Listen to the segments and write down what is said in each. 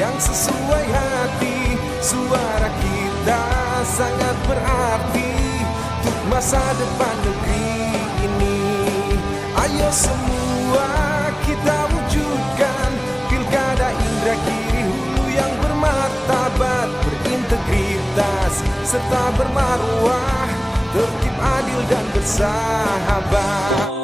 yang sesuai hati. Suara kita sangat berarti untuk masa depan negeri ini. Ayo semua kita wujudkan Pilkada Indragiri Hulu yang bermartabat, berintegritas serta bermarwah, tertib, adil dan bersahabat.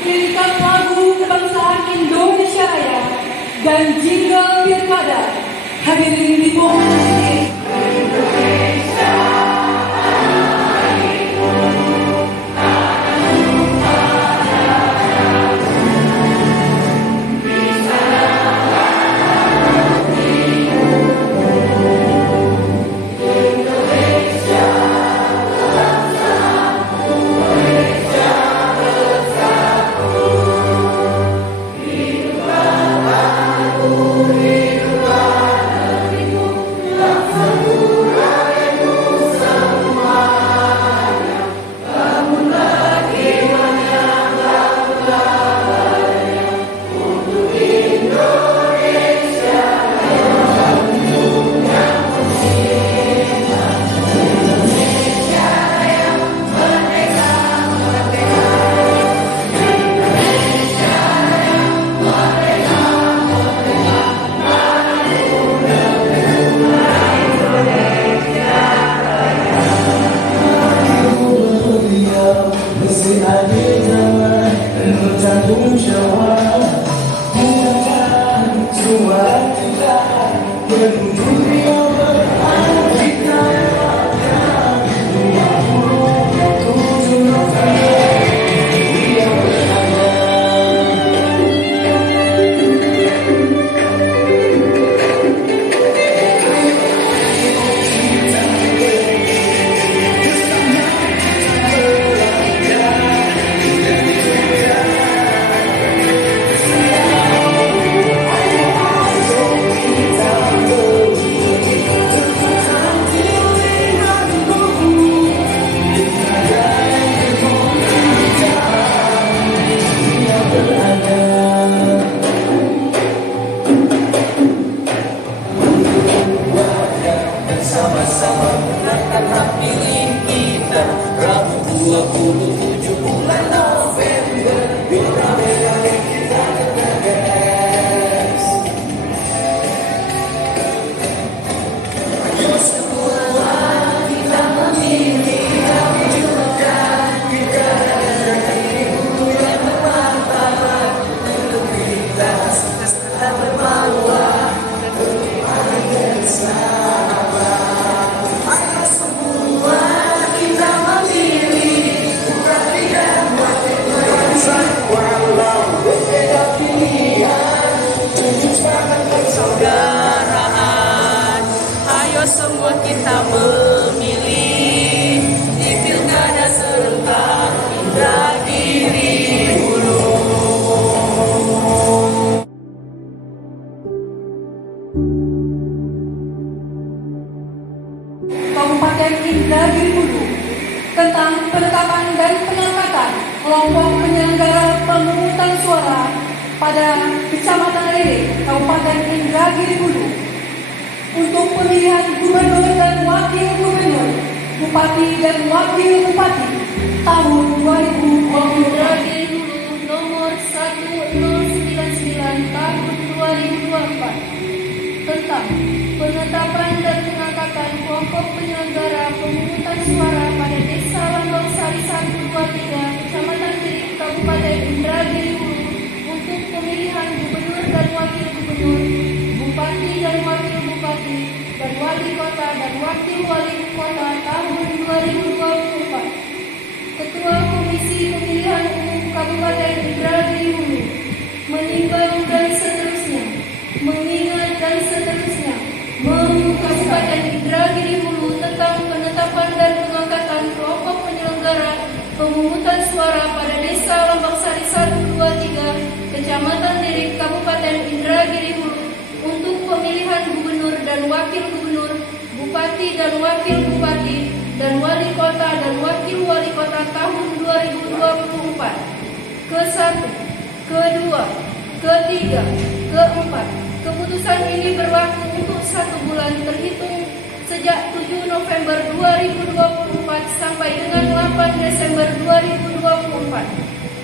Pilihkan lagu kebangsaan Indonesia Raya dan jingle pilkada. Hadirin dimohon semua kita memilih di Pilkada serentak Indragiri Hulu. Kabupaten Indragiri Hulu tentang penetapan dan pengangkatan kelompok penyelenggara pemungutan suara pada Kecamatan Lele, Kabupaten Indragiri Hulu untuk pemilihan gubernur dan wakil gubernur, bupati dan wakil bupati tahun 2020. Indragiri Hulu nomor 1 penetapan dan pengangkatan kelompok penyelenggara pemungutan suara pada Desa Lambang Sari 123, Kecamatan Lirik, Kabupaten Indragiri Hulu untuk pemilihan gubernur dan wakil gubernur, bupati dan wakil bupati, dan wali kota dan wakil wali kota tahun 2024. Ketua Komisi Pemilihan Umum Kabupaten Indragiri Hulu menimbang dan seterusnya, mengingat dan seterusnya, Kabupaten Indragiri Hulu tentang penetapan dan pengangkatan kelompok penyelenggara pemungutan suara pada Desa Lambang Sari 123, Kecamatan Lirik, Kabupaten Indragiri Hulu untuk pemilihan gubernur dan wakil gubernur, bupati dan wakil bupati, dan wali kota dan wakil wali kota tahun 2024. Ke-1, ke-2, ke-3, ke-4. Keputusan ini berlaku untuk 1 bulan terhitung sejak 7 November 2024 sampai dengan 8 Desember 2024.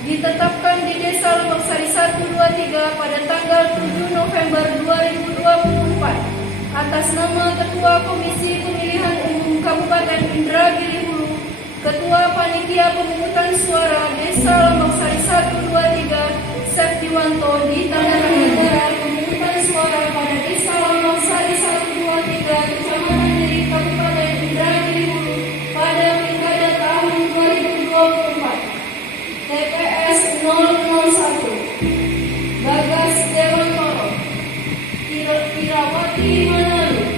Ditetapkan di Desa Lambang Sari 123 pada tanggal 7 November 2024 atas nama Ketua Komisi Pemilihan Umum Kabupaten Indragiri Hulu, Ketua Panitia Pemungutan Suara Desa Lambang Sari 123 Septiwanto ditandatangani pemungutan suara pada Desa Lambang Sari 123 Kecamatan Lirik, Kabupaten Indragiri Hulu pada Pilkada tahun 2024. TPS 001 Bagas Dewantoro, Irawati Manalu,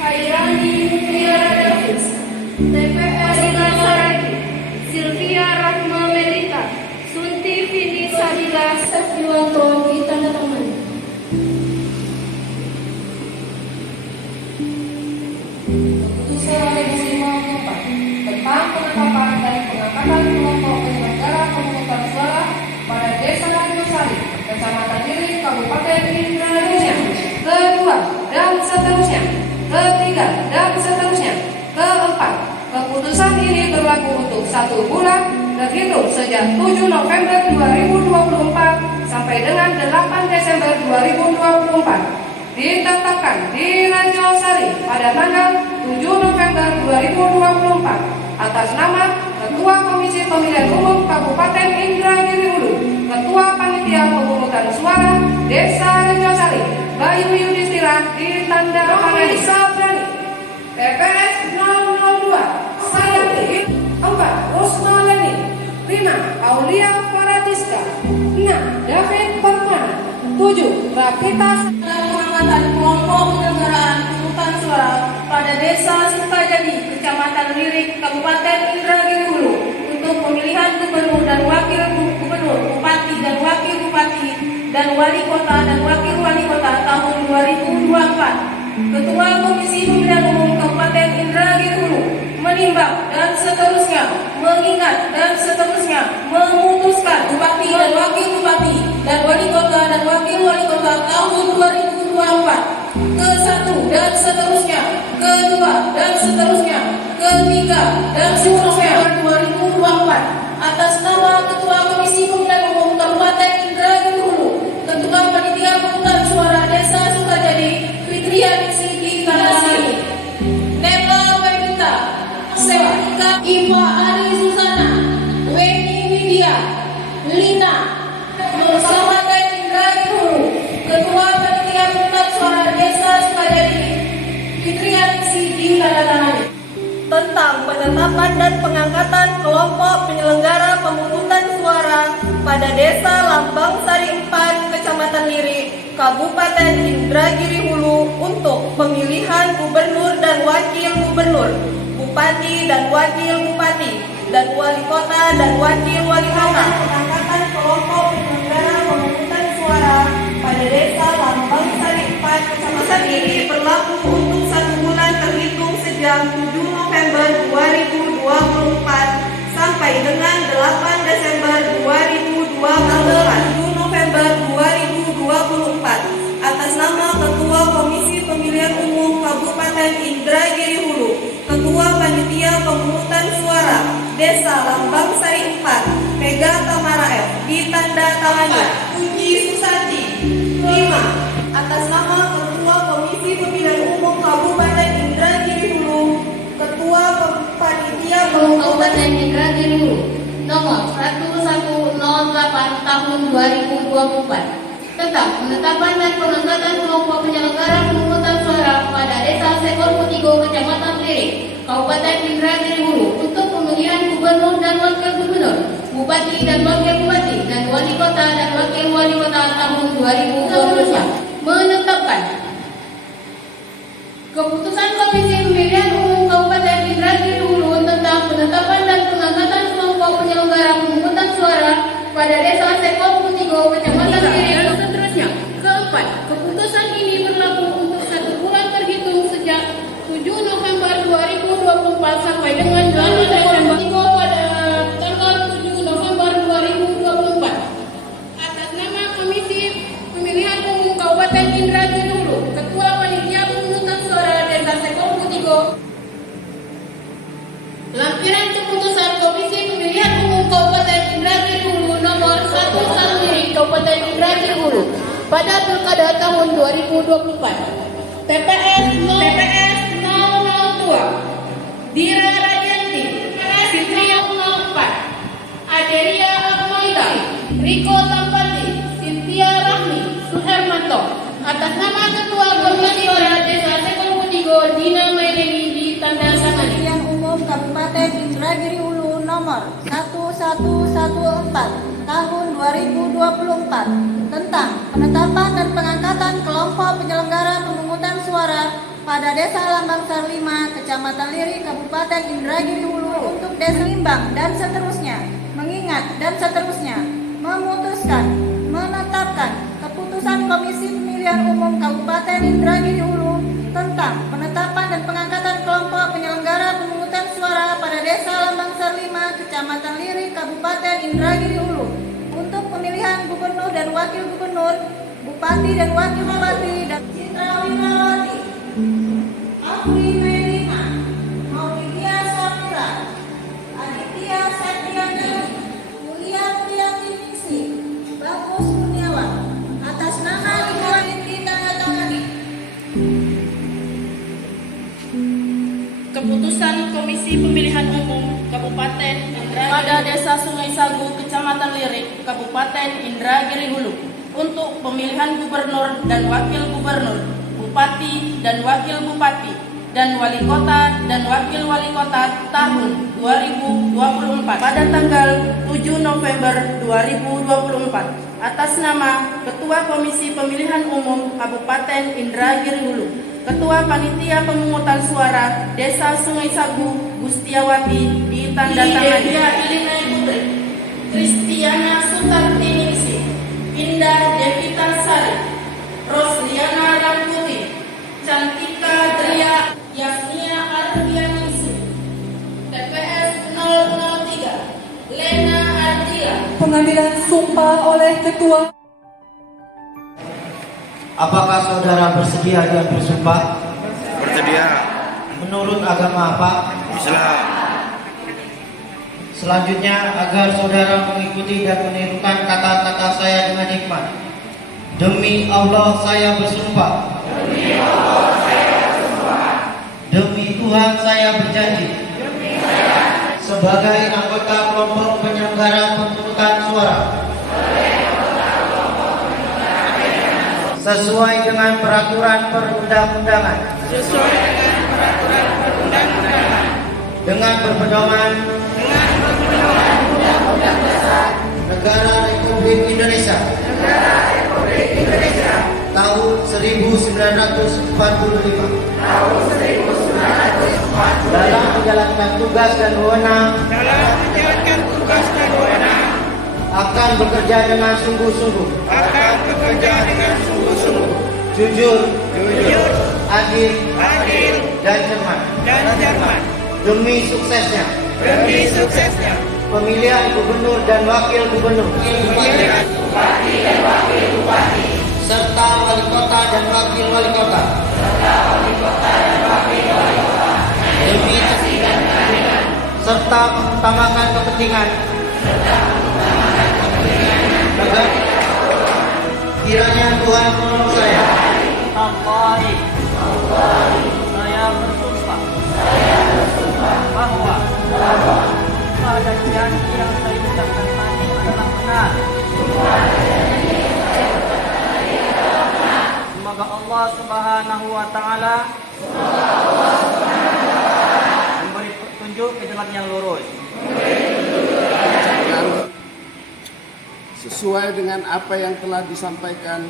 Hairani Mutiara Davis. TPS Saragi, Sylvia Rahma Melita, Sunti Vini Sadila Septiwanto ditandatangani. Keputusan Komisi 54 tentang penetapan dan pengangkatan kelompok penyelenggara pemungutan suara pada Desa Lambang Sari, Kecamatan Lirik, Kabupaten Indragiri. Kedua dan seterusnya, ketiga dan seterusnya, keempat. Keputusan ini berlaku untuk 1 bulan terhitung sejak 7 November 2024 sampai dengan 8 Desember 2024. Ditetapkan di Ranjosari pada tanggal 7 November 2024 atas nama Ketua Komisi Pemilihan Umum Kabupaten Indragiri Hulu, Ketua Panitia Pemungutan Suara Desa Ranjosari Bayu Yudhistira ditandatangani Sabrani. TPS 002 Sayati, 4 Rusno Leni, 5 Aulia Faradiska, 6 David Permana, 7 Rakita. Pengangkatan kelompok penyelenggaraan pemungutan suara pada Desa Sukajadi, Kecamatan Lirik, Kabupaten Indragiri Hulu untuk pemilihan gubernur dan wakil gubernur, bupati dan wakil bupati, dan wali kota dan wakil wali kota tahun 2024. Ketua Komisi Pemilihan Umum Kabupaten Indragiri Hulu menimbang dan seterusnya, mengingat dan seterusnya, memutuskan bupati dan wakil bupati dan wali kota dan wakil wali kota tahun 2024. Ke-1 dan seterusnya, kedua dan seterusnya, ketiga dan seterusnya 2024 atas nama Ketua Komisi Pemilihan Umum Kabupaten Indragiri Hulu, Ketua Panitia Pemungutan Suara Desa Sukajadi Fitrianingsi ditandatangani Nela Wendita Sewa, Iva Ari Susana, Weni Widya, Lina Kabupaten Indragiri Hulu, Ketua Panitia Pemungutan Suara Desa Sukajadi Fitrianingsi ditandatangani tentang penetapan dan pengangkatan kelompok penyelenggara pemungutan suara pada Desa Lambang Sari 4, Kecamatan Lirik, Kabupaten Indragiri Hulu untuk pemilihan gubernur dan wakil gubernur, bupati dan wakil bupati, dan wali kota dan wakil wali kota. Pengangkatan kelompok penyelenggara pemungutan suara pada Desa Lambang Sari 4, Kecamatan Lirik berlaku untuk 1 bulan terhitung sejak 7 November 2024 sampai dengan 8 Desember 2024. 7 November 2024 atas nama Ketua Komisi Pemilihan Umum Kabupaten Indragiri Hulu, Ketua Panitia Pemungutan Suara Desa Lambang Sari 4, Mega Tamara F ditandatangani Puji Susanti. 5 atas nama Ketua Komisi Pemilihan Umum Panitia Kabupaten Indragiri Hulu nomor 1108 tahun 2024 tentang penetapan dan pengangkatan kelompok penyelenggara pemungutan suara pada Desa Sekor Putigo, Kecamatan Lirik, Kabupaten Indragiri Hulu untuk pemilihan gubernur dan wakil gubernur, bupati dan wakil bupati, dan wali kota dan wakil wali kota tahun 2022. Menetapkan keputusan Komisi Pemilihan Umum Kabupaten Indragiri Hulu tentang penetapan dan pengangkatan kelompok penyelenggara pemungutan suara pada Desa Sekor Putigo, Kecamatan Lirik, dan seterusnya. Keempat, keputusan ini berlaku untuk 1 bulan terhitung sejak 7 November 2024 sampai dengan 8 Desember pada tanggal 7 November 2024. Atas nama Komisi Pemilihan Umum Kabupaten Indragiri Hulu, Ketua Panitia Pemungutan Suara Desa Sekor Putigo, lampiran keputusan Komisi Pemilihan Umum Kabupaten Indragiri Hulu nomor 1 Lirik, Kabupaten Indragiri Hulu pada Pilkada tahun 2024. TPS 002 Dira Radianti, Fitria 04, Aderia Akmaida, Riko Tampati, Cynthia Rahmi, Suhermanto. Atas nama Ketua Komisi Desa Sekor Putigo, Dina Maideni ditandatangani. Pemilihan Umum Kabupaten Indragiri Hulu nomor 1114 tahun 2024 tentang penetapan dan pengangkatan kelompok penyelenggara pemungutan suara pada Desa Lambangsar 5, Kecamatan Lirik, Kabupaten Indragiri Hulu untuk Desa Limbang dan seterusnya, mengingat dan seterusnya, memutuskan, menetapkan keputusan Komisi Pemilihan Umum Kabupaten Indragiri Hulu tentang penetapan dan pengangkatan kelompok penyelenggara pemungutan suara pada Desa Lambangsar 5, Kecamatan Lirik, Kabupaten Indragiri Hulu untuk pemilihan gubernur dan wakil gubernur, bupati dan wakil bupati, dan Citra Winawati, Afri Melina, Maulidia Sapura, Aditya Septiana, Mulia Mulyati Ningsih, Bagus Kurniawan. Atas nama Ibu ditandatangani. Keputusan Komisi Pemilihan Umum Kabupaten Indragiri pada Desa Sungai Sagu, Kecamatan Lirik, Kabupaten Indragiri Hulu untuk pemilihan gubernur dan wakil gubernur, bupati dan wakil bupati, dan wali kota dan wakil wali kota tahun 2024 pada tanggal 7 November 2024 atas nama Ketua Komisi Pemilihan Umum Kabupaten Indragiri Hulu, Ketua Panitia Pemungutan Suara Desa Sungai Sagu, Gustiawati ditandatangani. Ilina Putri, Kristiana Sutarti Ningsih, Indah Devita Sari, Rosliana Ramputi, Cantika Dria, Yasmia Arfian Ningsih. TPS 003 Lena Ardila. Pengambilan sumpah oleh Ketua. Apakah saudara bersedia dan bersumpah? Bersedia. Menurut agama apa? Islam. Selanjutnya, agar saudara mengikuti dan menirukan kata-kata saya dengan hikmat. Demi Allah saya bersumpah. Demi Allah saya bersumpah. Demi Tuhan saya berjanji. Demi saya Sebagai anggota kelompok penyelenggara pemungutan suara. Sesuai dengan peraturan perundang-undangan. Dengan berpedoman Undang-Undang Dasar Negara Republik Indonesia. Tahun 1945. Dalam menjalankan tugas dan wewenang. Akan bekerja dengan sungguh-sungguh. Jujur, adil, dan cermat. Demi suksesnya pemilihan gubernur dan wakil gubernur, serta wali kota dan wakil wali kota. Demi serta mengutamakan kepentingan negara. Kiranya Tuhan menolong saya. Saya bersumpah bahwa Allah Subhanahu wa taala memberi petunjuk ke jalan yang lurus. Sesuai dengan apa yang telah disampaikan.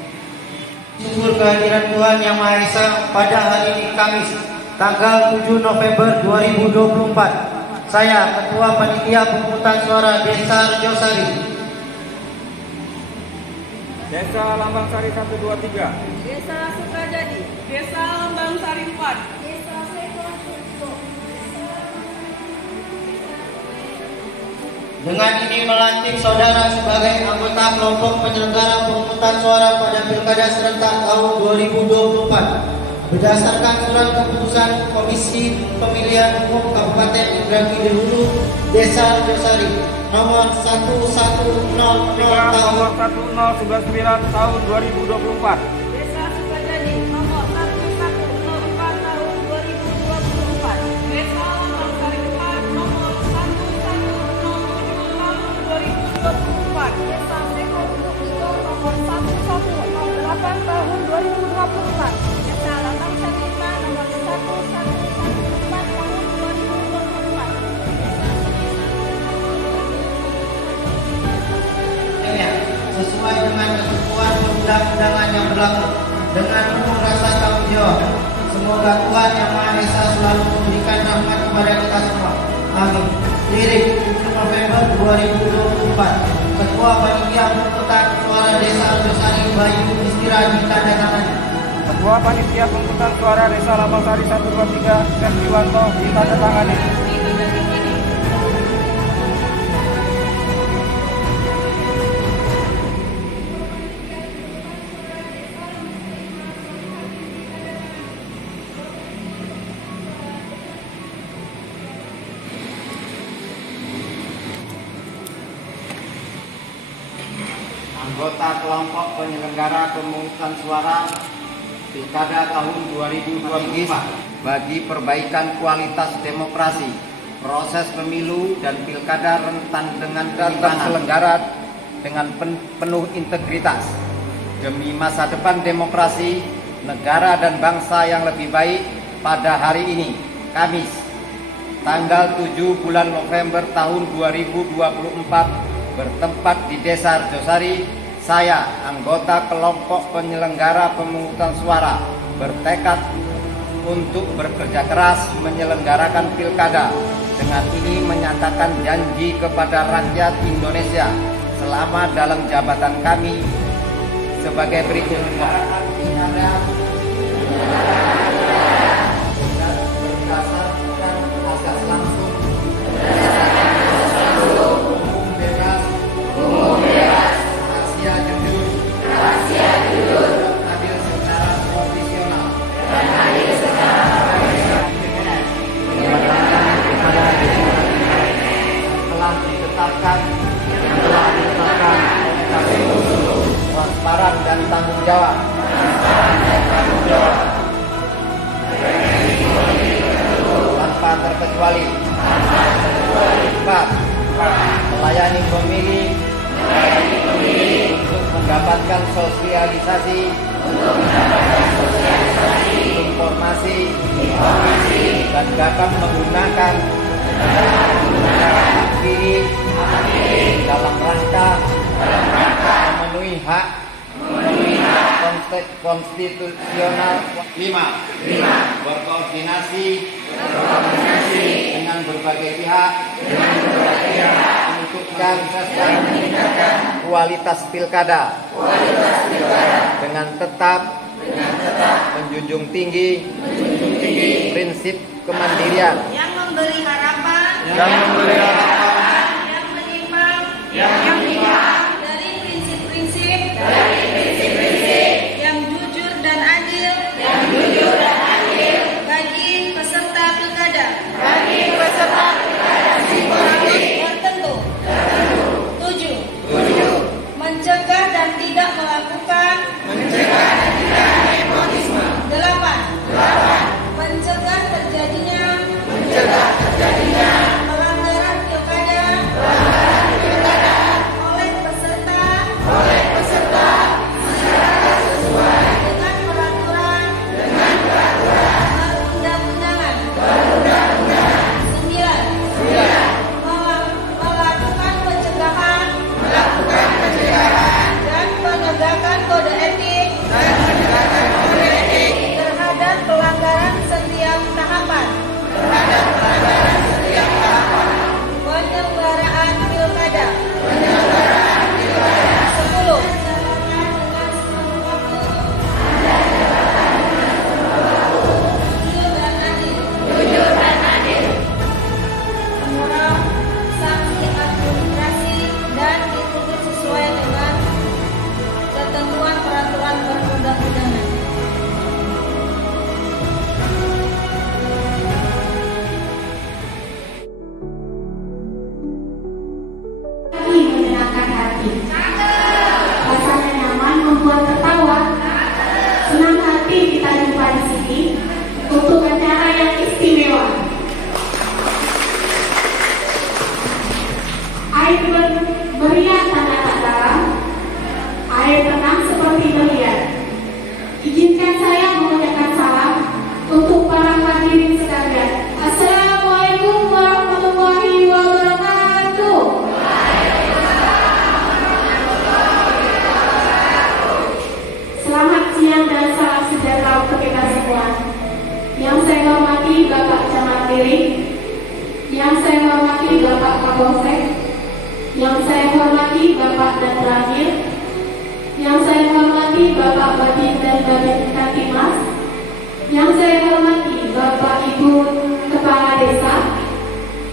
Syukur kehadiran Tuhan Yang Maha Esa pada hari ini Kamis, tanggal 7 November 2024. Saya Ketua Panitia Pemungutan Suara Desa Rejosari. Desa Lambang Sari 123. Desa Sukajadi, Desa Lambang Sari 4. Desa Sekor Tutup. Dengan ini melantik saudara sebagai anggota kelompok penyelenggara pemungutan suara pada Pilkada serentak tahun 2024 berdasarkan surat keputusan Komisi Pemilihan Umum Kabupaten Indragiri Hulu Desa Rejosari nomor 1100 tahun 1099 tahun 2024. Desa Sukajadi nomor 1104 tahun 2024. Desa Lambang Sari 4 nomor 1107 tahun 2024. Desa Sekor Tutup nomor 1108 tahun 2024. Desa Lambang Sari 5 nomor 1114 tahun 2024. sesuai dengan ketentuan undang-undangan yang berlaku dengan penuh rasa tanggung jawab. Semoga Tuhan Yang Maha Esa selalu memberikan rahmat kepada kita semua. Amin. Lirik 7 November 2024. Ketua Panitia Pemungutan Suara Desa Rejosari Bayu Istira ditandatangani. Ketua Panitia Pemungutan Suara Desa Lambang Sari 123 Festiwanto ditandatangani. Anggota kelompok penyelenggara pemungutan suara Pilkada tahun 2024 bagi perbaikan kualitas demokrasi, proses pemilu dan pilkada rentan dengan terselenggara dengan penuh integritas demi masa depan demokrasi, negara dan bangsa yang lebih baik pada hari ini, Kamis, tanggal 7 bulan November tahun 2024 bertempat di Desa Rejosari. Saya, anggota kelompok penyelenggara pemungutan suara, bertekad untuk bekerja keras menyelenggarakan pilkada. Dengan ini menyatakan janji kepada rakyat Indonesia selama dalam jabatan kami sebagai berikut. Berdasarkan asas langsung, umum bebas, rahasia jujur, adil secara profesional, telah ditetapkan oleh KPU, transparan dan tanggung jawab, tanpa terkecuali. 4. Melayani pemilih untuk mendapatkan sosialisasi, informasi, dan dapat menggunakan hak pilih dalam rangka memenuhi hak konstitusional. 5. Berkoordinasi dengan berbagai pihak meningkatkan kualitas pilkada dengan tetap menjunjung tinggi prinsip kemandirian yang memberi harapan, Yang memberi harapan yang menyimpang dari prinsip-prinsip yang jujur dan adil bagi peserta pilkada tertentu. 7. Mencegah dan tidak melakukan 8. Mencegah terjadinya pelanggaran pilkada oleh peserta secara sesuai dengan peraturan membuat tertawa? Senang hati kita jumpa di sini untuk acara yang istimewa. Air meriah tanah tak dalam, air tenang seperti meriah. Izinkan saya mengucapkan salam untuk para hadirin sekalian. Assalamualaikum warahmatullahi wabarakatuh. Selamat siang dan salam sejahtera untuk kita semua. Yang saya hormati Bapak Camat Lirik, yang saya hormati Bapak Kapolsek, yang saya hormati Bapak dan Terakhir, yang saya hormati Bapak Babin dan Babin Katimas, yang saya hormati Bapak Ibu Kepala Desa,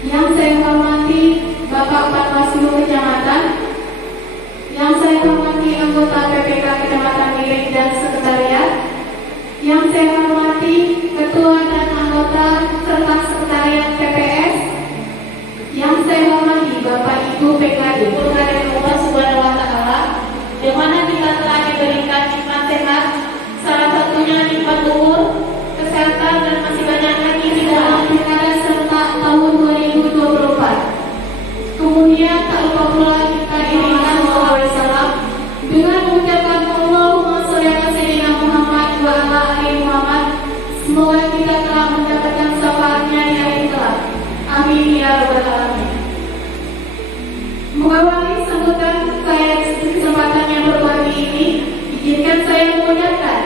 yang saya hormati Bapak Panwaslu Kecamatan, yang saya hormati anggota PPK Kecamatan Lirik dan Sekretariat, yang saya hormati Ketua dan anggota serta Sekretariat PPS, yang saya hormati Bapak Ibu PKD, dari Allah Subhanahu wa Ta'ala, di mana kita telah diberikan nikmat sehat, salah satunya nikmat umur, kesehatan, dan masih banyak lagi di dalam pilkada serta tahun 2024. Kemudian tak lupa pula kita iringan SAW dengan mengucapkan Allahumma sholli ala sayyidina Muhammad wa ala ali Muhammad. Semoga kita telah mendapatkan syafaatnya di akhir kelak. Amin ya rabbal alamin. Mengawali sambutan saya di kesempatan yang berbahagia ini, izinkan saya mengucapkan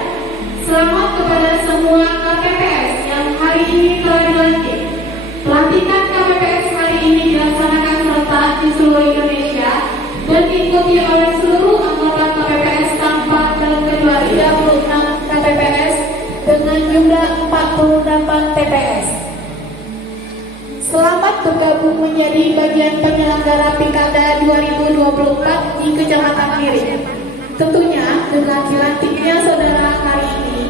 selamat kepada semua KPPS yang hari ini telah dilantik. Pelantikan KPPS hari ini dilaksanakan serentak di seluruh Indonesia dan diikuti oleh seluruh anggota KPPS tanpa terkecuali 36 KPPS dengan jumlah 48 TPS. Selamat bergabung menjadi bagian penyelenggara Pilkada 2024 di Kecamatan Lirik. Tentunya dengan dilantiknya saudara hari ini,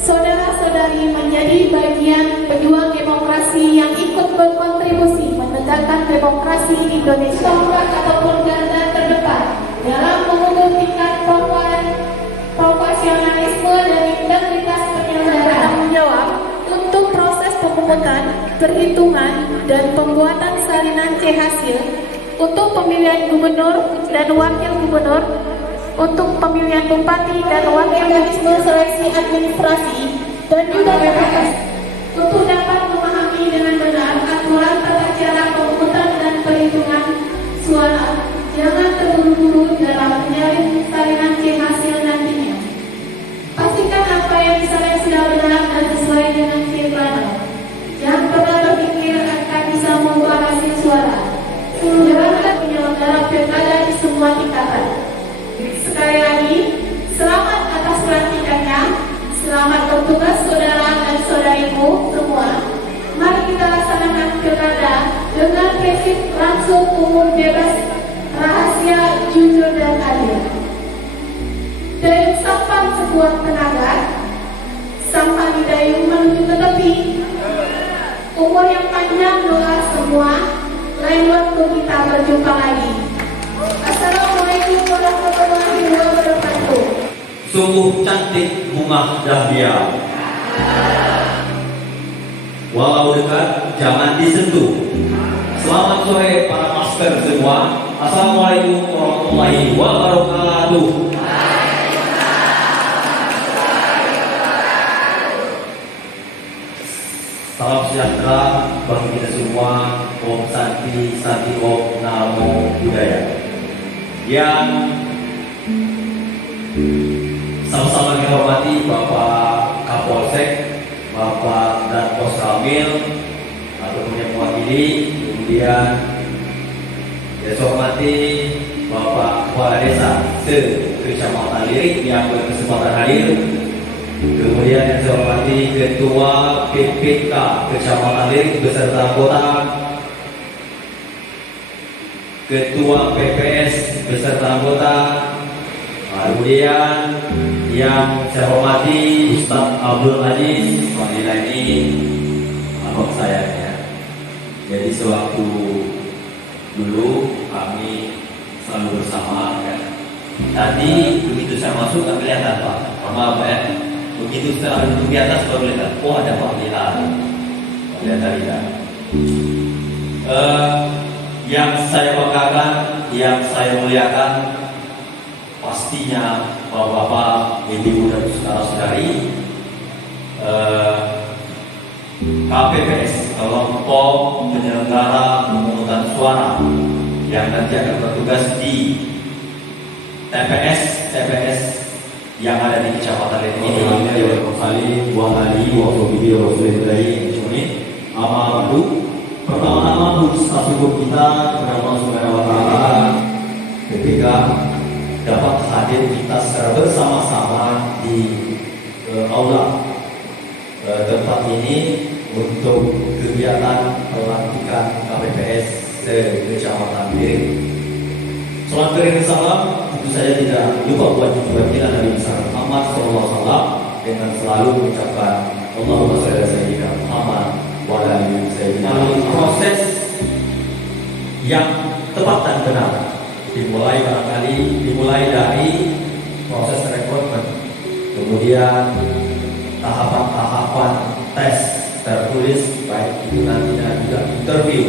saudara-saudari menjadi bagian pejuang demokrasi yang ikut berkontribusi menegakkan demokrasi Indonesia. Tonggak ataupun garda terdepan dalam mengukur tingkat profesionalisme dan integritas penyelenggaraan. Tanggung jawab untuk proses pemungutan, perhitungan, dan pembuatan salinan C hasil untuk pemilihan gubernur dan wakil gubernur, untuk pemilihan bupati dan wakil mekanisme seleksi administrasi, dan juga PPS untuk dapat memahami dengan benar aturan tata cara pemungutan dan perhitungan suara. Jangan terburu-buru dalam menjalin salinan C hasil nantinya. Pastikan apa yang disalin sudah benar dan sesuai dengan C plano. Jangan pernah berpikir akan bisa mengubah hasil suara. Jalankan penyelenggara pilkada di semua tingkatan. Sekali lagi, selamat atas pelantikannya. Selamat bertugas saudara dan saudariku semua. Mari kita laksanakan pilkada dengan prinsip langsung, umum, bebas, rahasia, jujur, dan adil. Dayung sampan sebuah tenaga, sampan didayung menuju ke tepi. Umur yang panjang doa semua. Lain waktu kita berjumpa lagi. Assalamualaikum warahmatullahi wabarakatuh. Sungguh cantik bunga dahlia. Walau dekat, jangan disentuh. Selamat sore para masker semua. Assalamualaikum warahmatullahi wabarakatuh. Salam sejahtera bagi kita semua. Om Santi, Santi Om, Namo Buddhaya. Yang sama-sama kita hormati Bapak Kapolsek, Bapak dan Pos Ramil ataupun yang mewakili, kemudian saya hormati Bapak Kepala Desa se-Kecamatan Lirik yang berkesempatan hadir. Kemudian yang saya hormati Ketua PPK Kecamatan Lirik beserta anggota, Ketua PPS beserta anggota, kemudian yang saya hormati Ustadz Abdul Aziz, Fadila ini abang saya ya. Jadi sewaktu dulu kami selalu bersama ya. Tadi begitu saya masuk nggak kelihatan Pak, maaf ya. Begitu setelah duduk di atas baru lihat, oh ada Pak Lihat. Lihat. Yang saya banggakan, yang saya muliakan, pastinya Bapak-bapak, Ibu dan saudara-saudari, KPPS kelompok penyelenggara pemungutan suara yang nanti akan bertugas di TPS yang ada di Kecamatan Leting ini. Kali buah kali waktu video dari ini Amadu. Pertama-tama puji syukur kita kepada Allah Subhanahu wa taala ketika dapat hadir kita secara bersama-sama di aula tempat ini untuk kegiatan pelantikan KPPS Kecamatan Lirik. Salam kirim salam tentu saja tidak lupa buat kita Nabi besar Muhammad SAW dengan selalu mengucapkan Allahumma shalli ala sayyidina Muhammad wa ala ali sayyidina. Proses yang tepat dan benar dimulai dari proses rekrutmen, kemudian tahapan-tahapan tes tertulis, baik itu nantinya juga interview,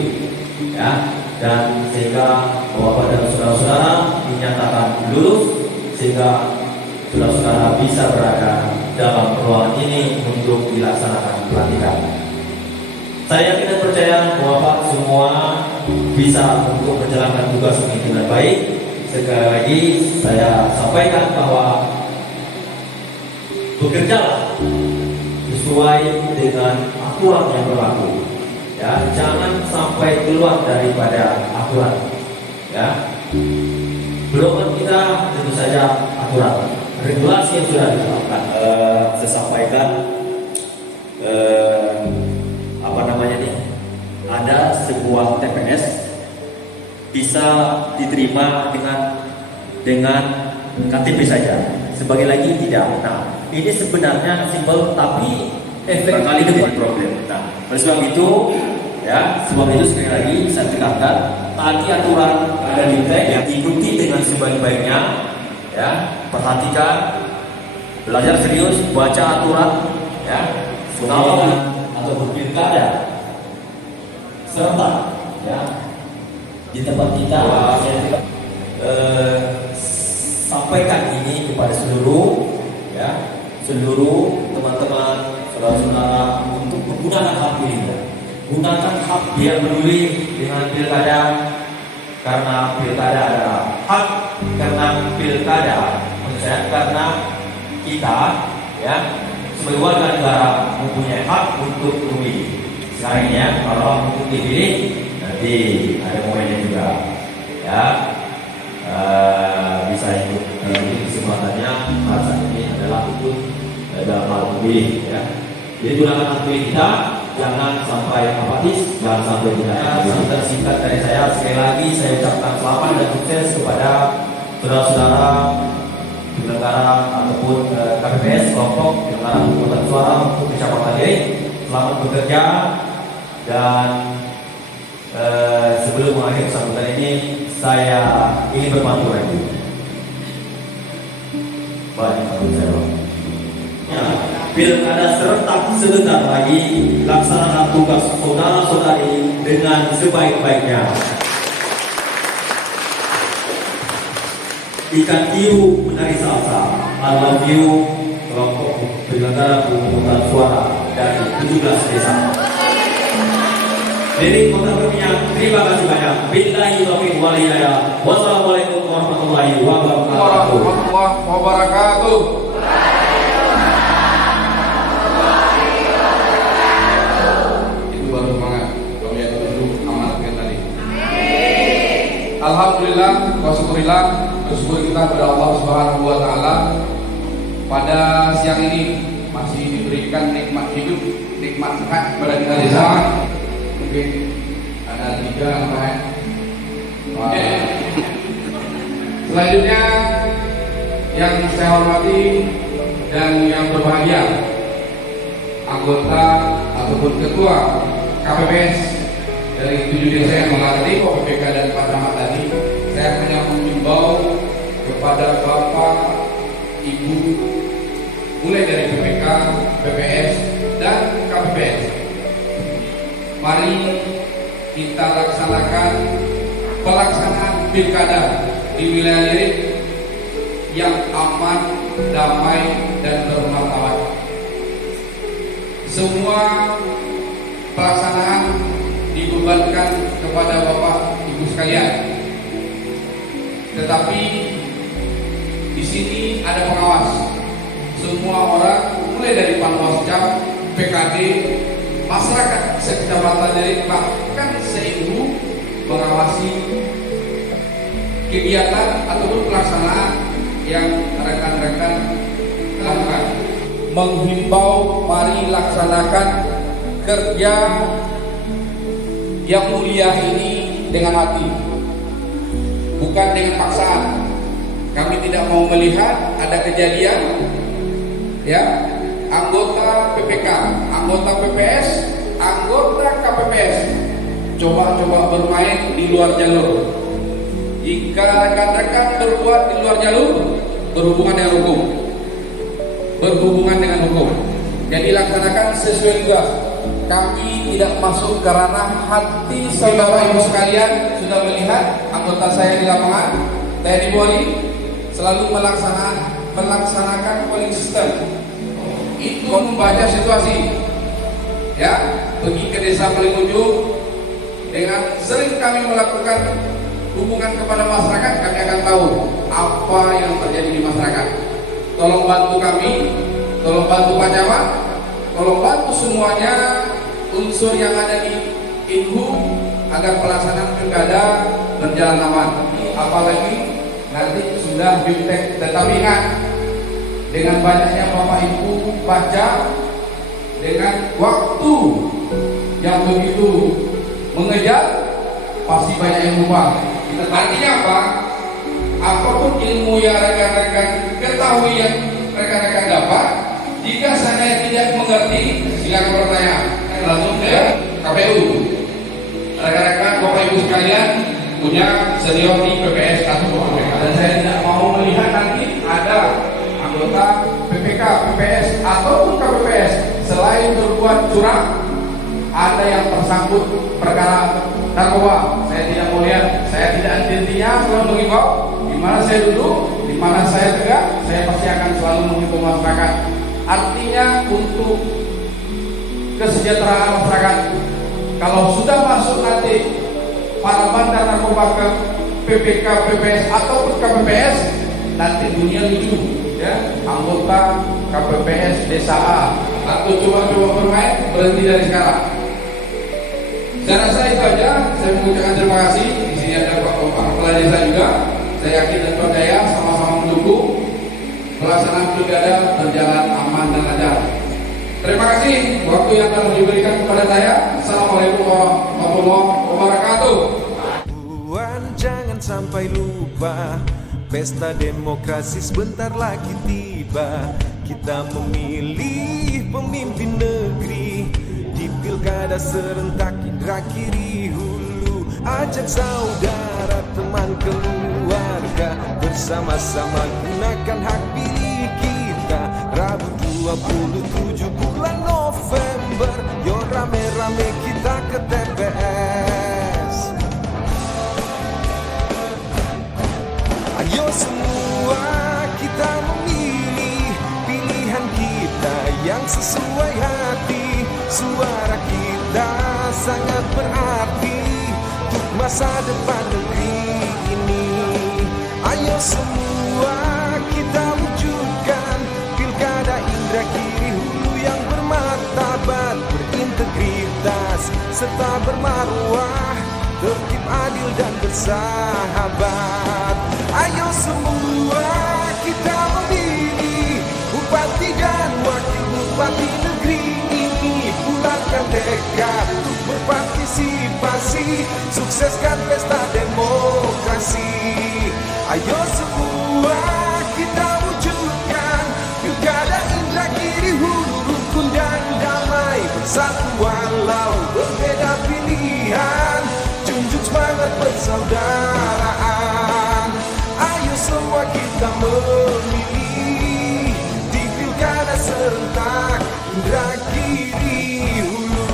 ya, dan sehingga Bapak dan saudara-saudara dinyatakan lulus sehingga saudara-saudara bisa berada dalam ruangan ini untuk dilaksanakan pelantikan. Saya tidak percaya Bapak semua bisa untuk menjalankan tugas ini dengan baik. Sekali lagi saya sampaikan bahwa bekerjalah sesuai dengan aturan yang berlaku. Ya, jangan sampai keluar daripada aturan. Ya, belum kita tentu saja aturan, regulasi yang sudah ditetapkan. Saya sampaikan ada sebuah TPS bisa diterima dengan KTP saja. Sebagai lagi tidak. Nah, ini sebenarnya simpel tapi efek kali menjadi problem. Nah, oleh sebab itu, ya, sekali lagi saya tekankan, taati aturan ada di TPS yang diikuti dengan sebaik-baiknya, ya, perhatikan, belajar serius, baca aturan, ya, atau pilkada serta, ya, di tempat kita sampaikan ini kepada seluruh teman-teman, saudara-saudara untuk menggunakan hak pilihnya. Gunakan hak biar peduli dengan pilkada, karena pilkada adalah hak, karena pilkada menurut saya karena kita, ya, sebagai warga negara mempunyai hak untuk memilih. Sekarang ini, ya, kalau untuk dipilih nanti ada momennya juga, ya. Bisa ikut ini kesempatannya saat ini adalah untuk dalam hal memilih, ya. Jadi gunakan hak pilih kita, jangan sampai apatis, jangan sampai tidak. Singkat dari saya, sekali lagi saya ucapkan selamat dan sukses kepada saudara-saudara penyelenggara ataupun KPPS kelompok penyelenggara pemungutan suara untuk Kecamatan Lirik. Selamat bekerja, dan sebelum mengakhiri sambutan ini saya ingin berpandu lagi. Pilkada serentak sebentar lagi, laksanakan tugas saudara-saudari dengan sebaik-baiknya. Ikan hiu menari salsa, I love you, kelompok penyelenggara pemungutan suara dari 17 desa. Jadi Kota Berminyak, terima kasih banyak. Billahi taufiq wal hidayah. Wassalamualaikum warahmatullahi wabarakatuh. Itu baru semangat. Kami yang duduk amanat yang tadi. Alhamdulillah, wasyukurillah, bersyukur kita kepada Allah Subhanahu wa taala pada siang ini masih diberikan nikmat hidup, nikmat sehat kepada kita semua. Mungkin ada 3 apa ya? Selanjutnya yang saya hormati dan yang berbahagia, anggota ataupun ketua KPPS dari 7 desa yang melalui PPK dan Pak Camat tadi, saya hanya mengimbau kepada Bapak, Ibu, mulai dari PPK, PPS, dan KPPS. Mari kita laksanakan pelaksanaan pilkada di wilayah Lirik yang aman, damai, dan bermartabat. Semua pelaksanaan dibebankan kepada Bapak Ibu sekalian. Tetapi di sini ada pengawas. Semua orang mulai dari Panwascam, PKD, masyarakat sekecamatan Lirik bahkan se-INHU mengawasi kegiatan ataupun pelaksanaan yang rekan-rekan lakukan. Menghimbau mari laksanakan kerja yang mulia ini dengan hati, bukan dengan paksaan. Kami tidak mau melihat ada kejadian ya anggota PPK, anggota PPS, anggota KPPS coba-coba bermain di luar jalur. Jika rekan-rekan berbuat di luar jalur, berhubungan dengan hukum. Jadi laksanakan sesuai tugas. Kami tidak masuk ke ranah hati saudara ibu sekalian. Sudah melihat anggota saya di lapangan, TNI Polri selalu melaksanakan polling system. Itu membaca situasi. Ya, pergi ke desa paling ujung. Dengan sering kami melakukan hubungan kepada masyarakat, kami akan tahu apa yang terjadi di masyarakat. Tolong bantu kami, tolong bantu Pak Camat, tolong bantu semuanya unsur yang ada di INHU agar pelaksanaan pilkada berjalan aman. Apalagi nanti sudah bimtek. Tetapi ingat, dengan banyaknya Bapak Ibu baca, dengan waktu yang begitu mengejar, pasti banyak yang lupa. Artinya apa? Apapun ilmu yang rekan-rekan ketahui, yang rekan-rekan dapat, jika saya tidak mengerti, silakan bertanya langsung ke KPU. Rekan-rekan Bapak Ibu sekalian punya senior di PPS atau PPK, dan saya tidak mau melihat nanti ada anggota PPK, PPS ataupun KPPS selain berbuat curang, ada yang tersangkut perkara narkoba. Saya tidak mau lihat. Saya tidak intinya selalu mengimbau, di mana saya duduk, di mana saya tegak, saya pasti akan selalu menghimbau masyarakat. Artinya untuk kesejahteraan masyarakat. Kalau sudah masuk nanti para bandar narkoba ke PPK, PPS ataupun KPPS, nanti dunia lucu, ya. Anggota KPPS desa A atau coba-coba bermain, berhenti dari sekarang. Saya rasa itu aja. Saya mengucapkan terima kasih. Di sini ada Pak Kepala Desa juga. Saya yakin dan percaya sama-sama mendukung pelaksanaan pilkada berjalan aman dan lancar. Terima kasih waktu yang telah diberikan kepada saya. Assalamualaikum warahmatullahi wabarakatuh. Puan, jangan sampai lupa, pesta demokrasi sebentar lagi tiba. Kita memilih pemimpin negeri di pilkada serentak Indra Giri Hulu. Ajak saudara, teman, keluarga, bersama-sama gunakan hak pilih kita. Rabu 27 bulan November, yuk rame-rame kita ke TPS. Ayo semua kita memilih pilihan kita yang sesuai hati. Suara kita sangat berarti untuk masa depan negeri ini. Ayo semua kita wujudkan pilkada Indra Giri Hulu yang bermartabat, berintegritas serta bermarwah, tertib, adil dan bersahabat. Ayo semua kita memilih bupati dan wakil bupati negeri ini. Bulatkan tekad untuk berpartisipasi, sukseskan pesta demokrasi. Ayo semua kita wujudkan pilkada Indra Giri Hulu, rukun dan damai, bersatu walau berbeda pilihan, junjung semangat persaudaraan. Ayo semua kita kita memilih di pilkada serentak Indragiri Hulu.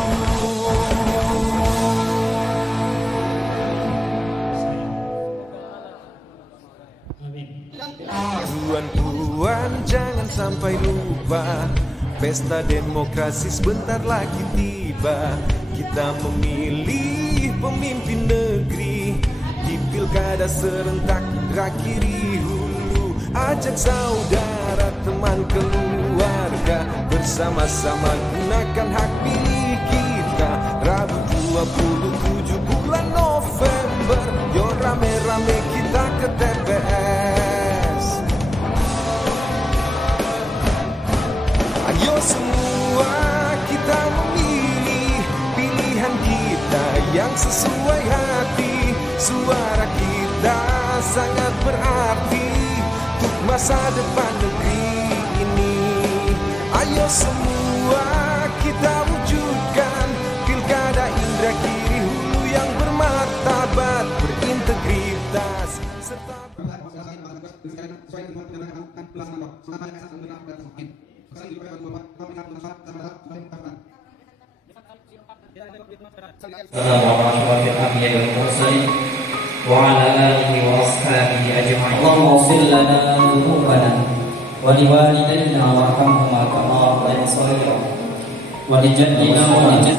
Puan-puan jangan sampai lupa, pesta demokrasi sebentar lagi tiba. Kita memilih pemimpin negeri di pilkada serentak Indragiri Hulu. Ajak saudara, teman, keluarga, bersama-sama gunakan hak pilih kita. Rabu 27 bulan November, yo rame-rame kita ke TPS. Ayo semua kita memilih pilihan kita yang sesuai hati. Suara kita sangat berarti untuk masa depan negeri ini. Ayo semua kita wujudkan pilkada Indragiri Hulu yang bermartabat, berintegritas serta وعلى آله وأصحابه أجمعين. اللهم اغفر لنا ذنوبنا ولوالدينا وارحمهما كما ربيانا صغيرا ولجدنا ولجد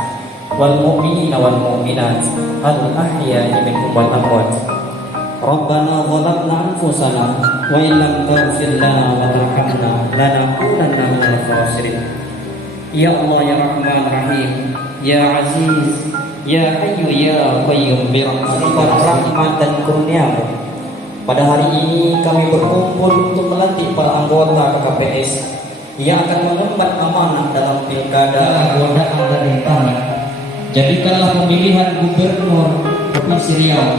والمؤمنين والمؤمنات الأحياء منهم والأموات. ربنا ظلمنا أنفسنا وإن لم تغفر لنا وترحمنا لنكونن من الخاسرين. Ya Allah ya Rahman Rahim, Ya Aziz, Ya Hayyu Ya Qayyum birahmatika rahmat dan kurniamu. Pada hari ini kami berkumpul untuk melantik para anggota KKPS yang akan mengemban amanah dalam pilkada godaan dan rintangan. Jadikanlah pemilihan gubernur Provinsi Riau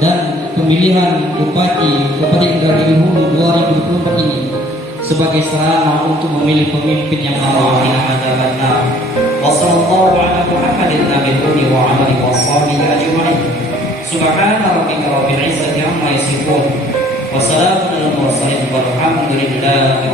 dan pemilihan Bupati Indragiri Hulu 2024 ini sebagai sarana untuk memilih pemimpin yang amanah dan benar. Wassallallahu ala Muhammadin nabiyyi wa ala alihi washabihi ajma'in. Subhana rabbika rabbil izzati amma yasifun. Wassalamun alal mursalin walhamdulillahi